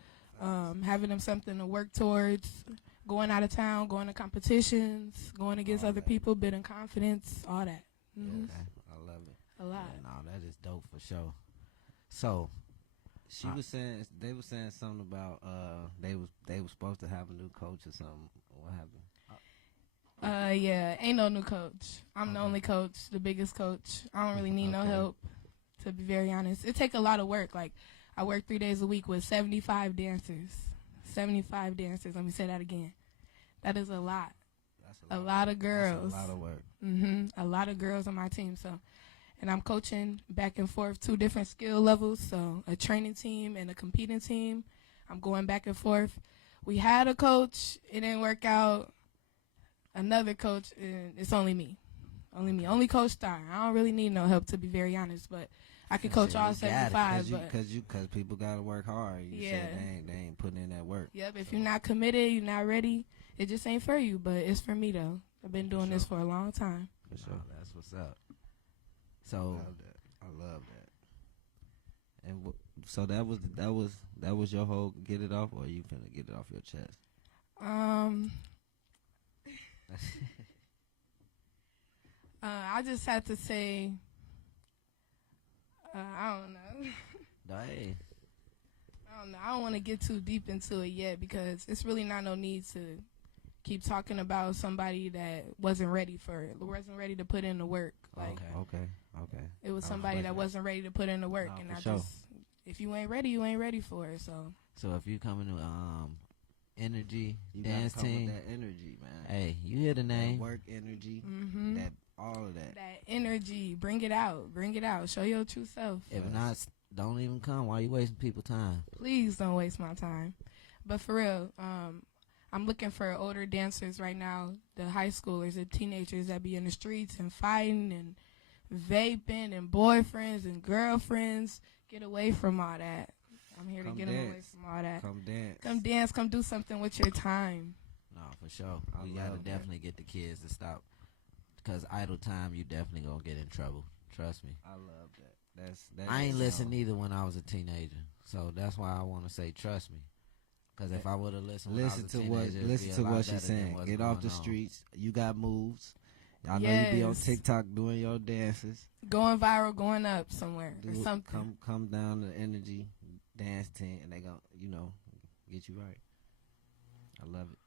having them something to work towards, going out of town, going to competitions, going against All other that. people, building confidence, all that. Mhm. Yes, I love it. A lot. Yeah, no, that is dope for sure. So She was saying, they were saying something about they was supposed to have a new coach or something. What happened? Yeah, ain't no new coach. I'm the Okay. only coach, the biggest coach. I don't really need no Okay. help, to be very honest. It take a lot of work. Like, I work 3 days a week with 75 dancers. 75 dancers. Let me say that again. That is a lot. That's A lot of girls. That's a lot of work. A lot of girls on my team. So, and I'm coaching back and forth 2 different skill levels. So, a training team and a competing team. I'm going back and forth. We had a coach. It didn't work out. Another coach, and it's only me. Only me. Only Coach Starr. I don't really need no help, to be very honest, but I can coach Shit, all you got it. 75. But Cause people gotta work hard. You Yeah. said they ain't putting in that work. yep, if you're not committed, you're not ready, it just ain't for you. But it's for me though. I've been doing this for a long time. For sure. no, that's what's up. I So love that. I love that. And so that was your whole get it off, or you finna get it off your chest? I just had to say, I don't know. hey, I don't know. I don't want to get too deep into it yet because it's really not no need to keep talking about somebody that wasn't ready to put in the work. Like, Okay. it was I somebody respect that that. wasn't ready to put in the work, No, and for I sure. just, if you ain't ready, you ain't ready for it. So so if you coming to energy You dance gotta come team, with that energy, man. hey, you hear the That name? work energy, mm-hmm. that all of that. that energy, bring it out, show your true self. If not, don't even come. Why you wasting people time? Please don't waste my time. But for real, I'm looking for older dancers right now, the high schoolers, the teenagers that be in the streets and fighting and vaping and boyfriends and girlfriends. Get away from all that. I'm here Come to get them away dance. from all that. Come dance. Come dance, come do something with your time. No, for sure. I We gotta love that. definitely get the kids to stop. Because idle time, you definitely gonna get in trouble. Trust me. I love that. That I ain't is listened how- either when I was a teenager. So that's why I want to say trust me. Because if I would have listened when I was Listen a to what teenager, it'd be a lot she's better than saying. what's Get off the going on. streets. You got moves. I know you be on Yes. TikTok doing your dances. Going viral, going up somewhere or Do it. something. Come down to energy dance team, and they gonna get you right. I love it.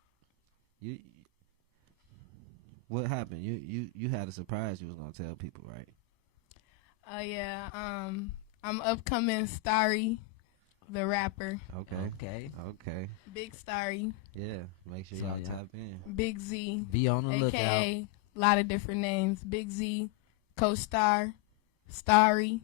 You what happened? You had a surprise you was gonna tell people, right? Yeah. I'm upcoming Starry, the rapper. Okay. Okay. Big Starry, Yeah. Make sure So, y'all yeah. tap in. Big Z, Be on the lookout. AKA a lot of different names. Big Z, Coach Starr, Starry.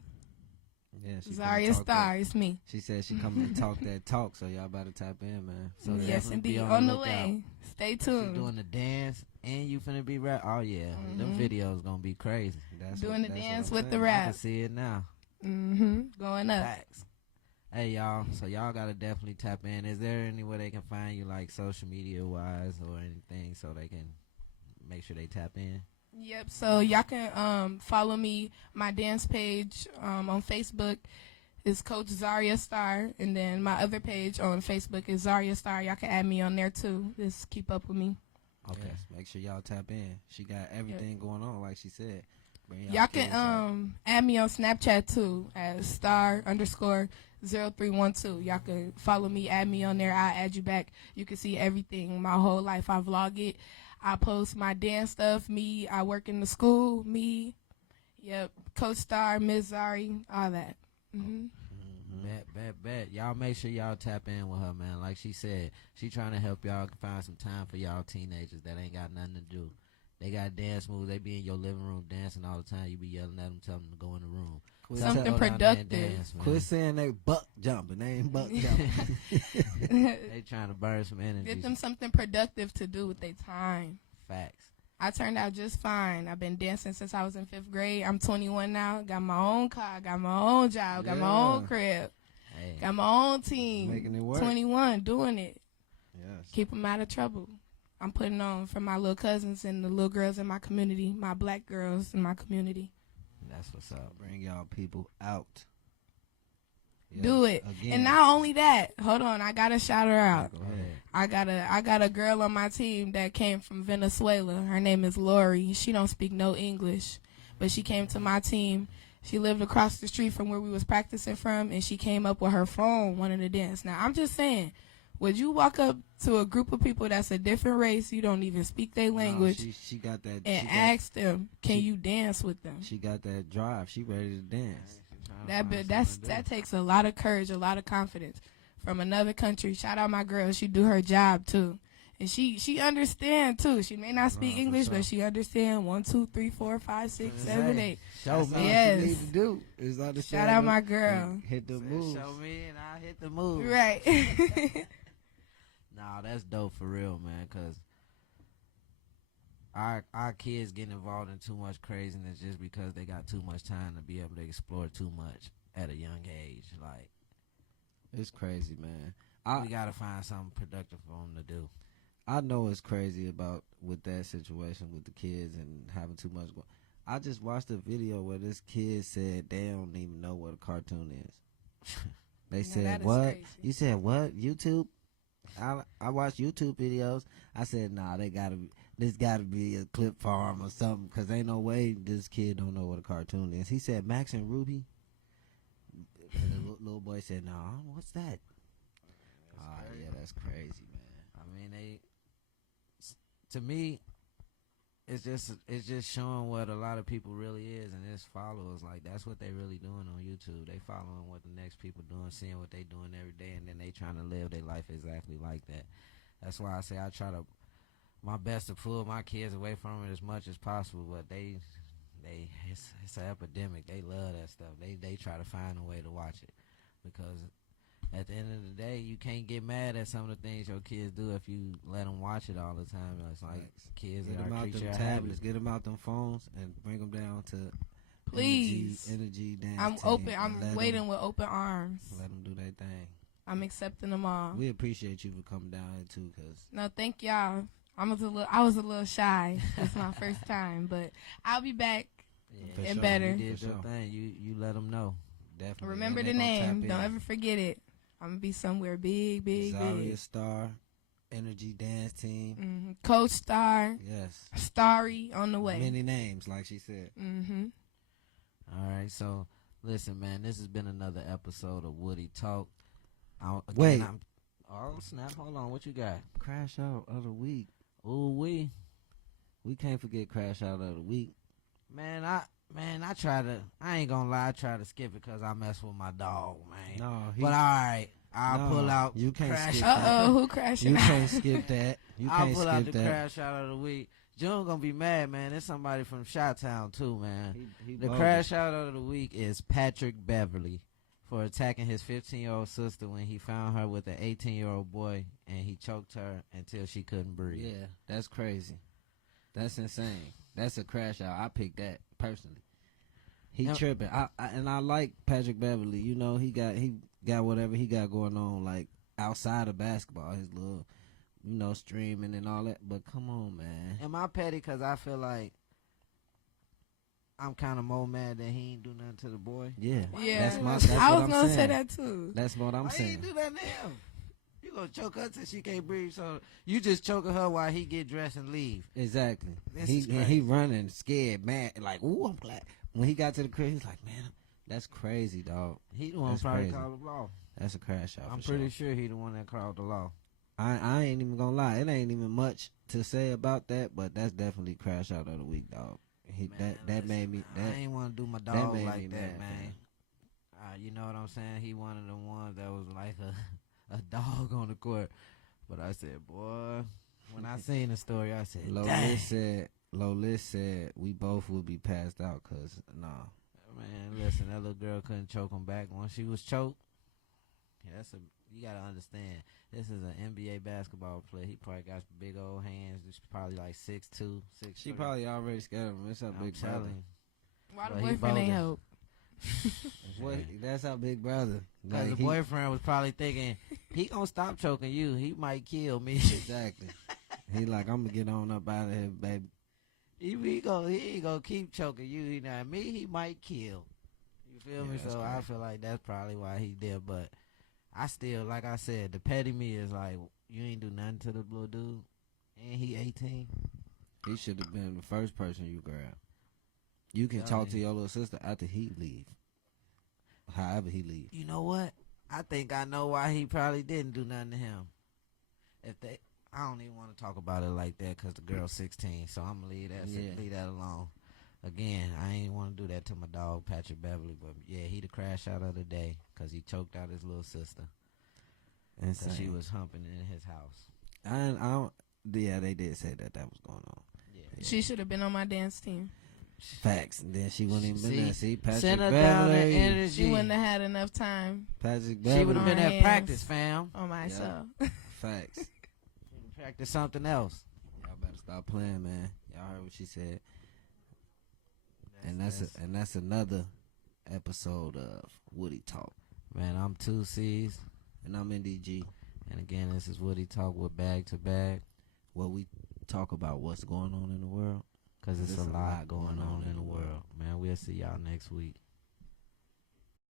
Yeah, she Zaria finna talk Starr, that. it's me. She said she coming to talk that talk, so y'all better tap in, man. So Yes, definitely indeed. be On the lookout. way. Stay She tuned. doing the dance and you finna be rap. Oh yeah, them videos gonna be crazy. Doing the dance with the I rap. can see it now. Going up. Facts. Hey y'all, so y'all gotta definitely tap in. Is there any way they can find you, like social media wise or anything, so they can make sure they tap in? Yep. So y'all can follow me. My dance page on Facebook is Coach Zaria Starr, and then my other page on Facebook is Zaria Starr. Y'all can add me on there too. Just keep up with me. Okay, yes, make sure y'all tap in. She got everything going on, like she said. Y'all can add me on Snapchat too as Starr_0312. Y'all can follow me, add me on there. I'll add you back. You can see everything. My whole life, I vlog it. I post my dance stuff. Me, I work in the school. Me, yep, Coach Starr, Miss Zari, all that. Bet. Y'all make sure y'all tap in with her, man. Like she said, she trying to help y'all find some time for y'all teenagers that ain't got nothing to do. They got dance moves. They be in your living room dancing all the time. You be yelling at them, telling them to go in the room. Something productive. Dance, quit saying they buck jumping. They ain't buck jumping. They trying to burn some energy. Get them something productive to do with their time. Facts. I turned out just fine. I've been dancing since I was in 5th grade. I'm 21 now. Got my own car. Got my own job. Got my own crib. Hey. Got my own team. Making it work. 21, doing it. Yes. Keep them out of trouble. I'm putting on for my little cousins and the little girls in my community, my black girls in my community. That's what's up. Bring y'all people out. Yes. Do it. Again. And not only that, hold on, I gotta shout her out. Go ahead. I got a girl on my team that came from Venezuela. Her name is Lori. She don't speak no English, but she came to my team. She lived across the street from where we was practicing from, and she came up with her phone wanting to dance. Now, I'm just saying, would you walk up to a group of people that's a different race, you don't even speak their language, no, she got that, and ask them, can you dance with them? She got that drive. She ready to dance. That takes a lot of courage, a lot of confidence from another country. Shout out my girl. She do her job too. And she understand too. She may not speak English, but she understand 1, 2, 3, 4, 5, 6, 7, 8. Show me. Yes. What you need to do is understand. Shout out my girl. Hit the moves. Show me and I hit the move. Right. Nah, that's dope for real, man. Cause our kids getting involved in too much craziness just because they got too much time to be able to explore too much at a young age. Like, it's crazy, man. we gotta find something productive for them to do. I know it's crazy about with that situation with the kids and having too much. I just watched a video where this kid said they don't even know what a cartoon is. They said, what? Crazy. You said what? YouTube? I watched YouTube videos. I said, nah, this gotta be a clip farm or something, because ain't no way this kid don't know what a cartoon is. He said Max and Ruby. The little boy said, no, what's that? Yeah, that's crazy, man. I mean, to me, it's just showing what a lot of people really is, and it's followers. Like, that's what they really doing on YouTube. They following what the next people doing, seeing what they doing every day, and then they trying to live their life exactly like that. That's why I say I try to my best to pull my kids away from it as much as possible, but it's an epidemic. They love that stuff. They try to find a way to watch it, because at the end of the day, you can't get mad at some of the things your kids do if you let them watch it all the time. It's like kids get that them are out creature them of tablets, habit. get them out them phones, and bring them down to Please. energy dance. I'm team, open. and I'm let waiting them, with open arms. Let them do their thing. I'm accepting them all. We appreciate you for coming down here too, cause No, thank y'all. I was a little shy. It's my first time, but I'll be back. For and sure. better. You did For your sure. thing. You let them know. Definitely. Remember And the they gonna name. tap Don't in. ever forget it. I'm gonna be somewhere big, big, Zaria big. Starr, energy dance team. Coach Starr, Yes. Starry on the way. Many names, like she said. All right, so listen, man. This has been another episode of Woody Talk. Wait. Oh snap! Hold on. What you got? Crash out of the week. Ooh we can't forget crash out of the week. man. I try to. I ain't gonna lie. I try to skip it because I mess with my dog, man. No, But all right, I'll No, pull out. you can't crash skip out. Uh oh, who crashing you out? can't skip that. You I'll can't pull out skip the that. crash out of the week. June gonna be mad, man. There's somebody from Chi-Town too, man. He The bogus. crash out of the week is Patrick Beverly. for attacking his 15-year-old sister when he found her with an 18-year-old boy and he choked her until she couldn't breathe. Yeah, that's crazy. That's insane. That's a crash out. I picked that personally. He tripping. I like Patrick Beverly. You know, he got whatever he got going on, like outside of basketball, his little, streaming and all that. But come on, man. Am I petty because I feel like I'm kind of more mad that he ain't do nothing to the boy? Yeah. Yeah. That's I what was I'm gonna saying. say that too. That's what I'm Why saying. he ain't do that to him? You gonna choke her till she can't breathe, so you just choking her while he get dressed and leave. Exactly. This is He crazy. running, scared, mad, like, ooh, I'm glad. When he got to the crib, he's like, man, that's crazy, dog. He the one That's probably crazy. called the law. That's a crash out. I'm for pretty sure. sure he the one that called the law. I ain't even gonna lie. It ain't even much to say about that, but that's definitely crash out of the week, dog. That listen, made me. man, That I ain't want to do my that dog made me like that, mad, man. You know what I'm saying? He one of the ones that was like a dog on the court. But I said, boy, when I seen the story, I said, dang. Lolis said we both would be passed out because nah. Man, listen, that little girl couldn't choke him back. Once she was choked, you gotta understand. This is an NBA basketball player. He probably got big old hands. He's probably like 6'2", 6'3". She probably already scared of him. It's her I'm big brother. telling you. Why the Well, he boyfriend ain't bogus. help? That's our big brother. Because the boyfriend was probably thinking, he gonna stop choking you. He might kill me. Exactly. He like, I'm gonna get on up out of here, baby. He ain't gonna keep choking you. You know, me, he might kill. You feel me? Yeah, So that's I feel like that's probably why he did. But I still, like I said, the petty me is like, you ain't do nothing to the little dude. And he 18. He should have been the first person you grabbed. You can talk to your little sister after he leave. However he leave. You know what? I think I know why he probably didn't do nothing to him. I don't even want to talk about it like that because the girl's 16, so I'm gonna leave that alone. Again, I ain't want to do that to my dog Patrick Beverly, but yeah, he the crash out of the day because he choked out his little sister because she was humping in his house. I don't. Yeah, they did say that was going on. Yeah. She should have been on my dance team. Facts. And then she wouldn't even been there. See, Patrick send her down the Beverly. energy. She wouldn't have had enough time Patrick She would Beverly. have been On at hands. practice, fam. on myself. Facts. Practice something else. Y'all better stop playing, man. Y'all heard what she said. And that's another episode of Woody Talk. Man, I'm 2C's. And I'm NDG. And again, this is Woody Talk with Bagg2Bagg. Where we talk about what's going on in the world. Because it's a lot going on in the world. Man, we'll see y'all next week.